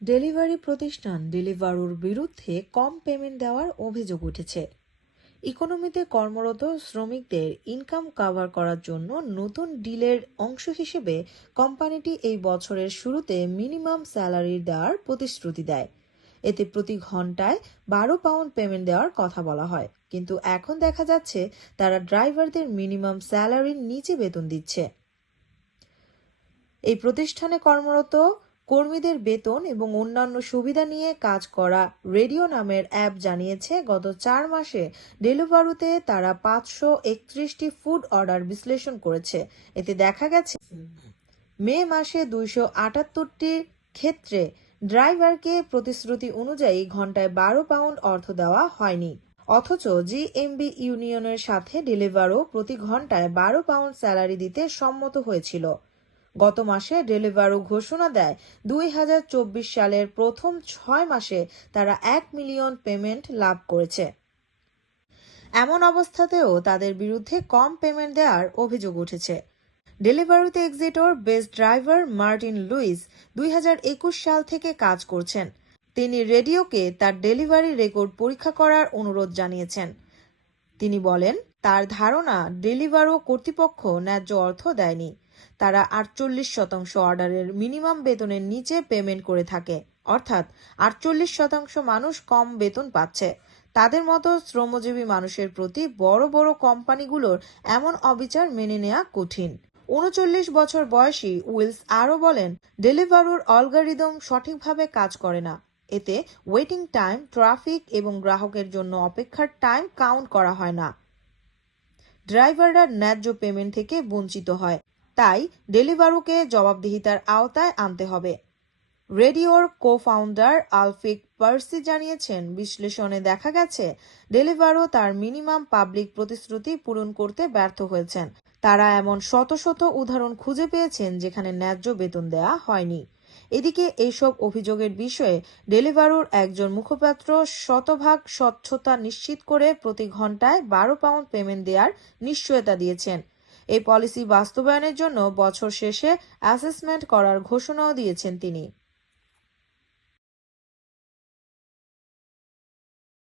Delivery প্রতিষ্ঠান ডেলিভারোর বিরুদ্ধে কম payment দেওয়ার অভিযোগ উঠেছে। ইকোনমিতে কর্মরত শ্রমিকদের ইনকাম কভার করার জন্য নতুন ডিলের অংশ হিসেবে কোম্পানিটি এই বছরের শুরুতে মিনিমাম স্যালারি দেওয়ার প্রতিশ্রুতি দেয়। এতে প্রতি ঘন্টায় 12 পাউন্ড পেমেন্ট দেওয়ার কথা বলা হয়, কিন্তু এখন দেখা যাচ্ছে তারা ড্রাইভারদের মিনিমাম স্যালারির নিচে বেতন দিচ্ছে। এই প্রতিষ্ঠানে কর্মরত কর্মীদের বেতন এবং অন্যান্য সুবিধা নিয়ে কাজ করা রেডিও নামের অ্যাপ জানিয়েছে, গত 4 মাসে ডেলিভারুতে তারা 531টি ফুড অর্ডার বিশ্লেষণ করেছে। এতে দেখা গেছে মে মাসে 278টির ক্ষেত্রে ড্রাইভারকে প্রতিশ্রুতি অনুযায়ী ঘন্টায় 12 পাউন্ড অর্থ দেওয়া হয়নি। অথচ জিএমবি ইউনিয়নের সাথে ডেলিভারও প্রতি ঘন্টায় 12 পাউন্ড স্যালারি দিতে সম্মত হয়েছিল। গত মাসে ডেলিভারো ঘোষণা দেয় 2024 সালের প্রথম 6 মাসে তারা 1 মিলিয়ন পেমেন্ট লাভ করেছে। এমন অবস্থাতেও তাদের বিরুদ্ধে কম পেমেন্ট দেওয়ার অভিযোগ উঠেছে। ডেলিভারিতে এক্সিটর বেস্ট ড্রাইভার মার্টিন লুইস 2021 সাল থেকে কাজ করছেন। তিনি রেডিওকে তার ডেলিভারি রেকর্ড পরীক্ষা করার অনুরোধ জানিয়েছেন। তিনি বলেন, তার ধারণা ডেলিভারো কর্তৃপক্ষ ন্যায্য অর্থ দেয়নি। তারা 48% অর্ডারের মিনিমাম বেতনের নিচে পেমেন্ট করে থাকে, অর্থাৎ 48% মানুষ কম বেতন পাচ্ছে। তাদের মতো শ্রমজীবী মানুষের প্রতি বড় বড় কোম্পানিগুলোর এমন অবিচার মেনে নেওয়া কঠিন। 39 বছর বয়সী উইলস আরও বলেন, ডেলিভারোর অ্যালগরিদম সঠিকভাবে কাজ করে না। এতে ওয়েটিং টাইম, ট্রাফিক এবং গ্রাহকের জন্য অপেক্ষার টাইম কাউন্ট করা হয় না। ড্রাইভাররা ন্যায্য পেমেন্ট থেকে বঞ্চিত হয়, তাই ডেলিভারোকে জবাবদিহিতার আওতায় আনতে হবে। রেডিওর কো-ফাউন্ডার আলফিক পার্সি জানিয়েছেন, বিশ্লেষণে দেখা গেছে ডেলিভারো তার মিনিমাম পাবলিক প্রতিশ্রুতি পূরণ করতে ব্যর্থ হয়েছেন। তারা এমন শত শত উদাহরণ খুঁজে পেয়েছেন যেখানে ন্যায্য বেতন দেওয়া হয়নি। এদিকে এইসব অভিযোগের বিষয়ে ডেলিভারোর একজন মুখপাত্র শতভাগ স্বচ্ছতা নিশ্চিত করে প্রতি ঘন্টায় 12 পাউন্ড পেমেন্ট দেওয়ার নিশ্চয়তা দিয়েছেন। এই পলিসি বাস্তবায়নের জন্য বছর শেষে অ্যাসেসমেন্ট করার ঘোষণাও দিয়েছেন তিনি।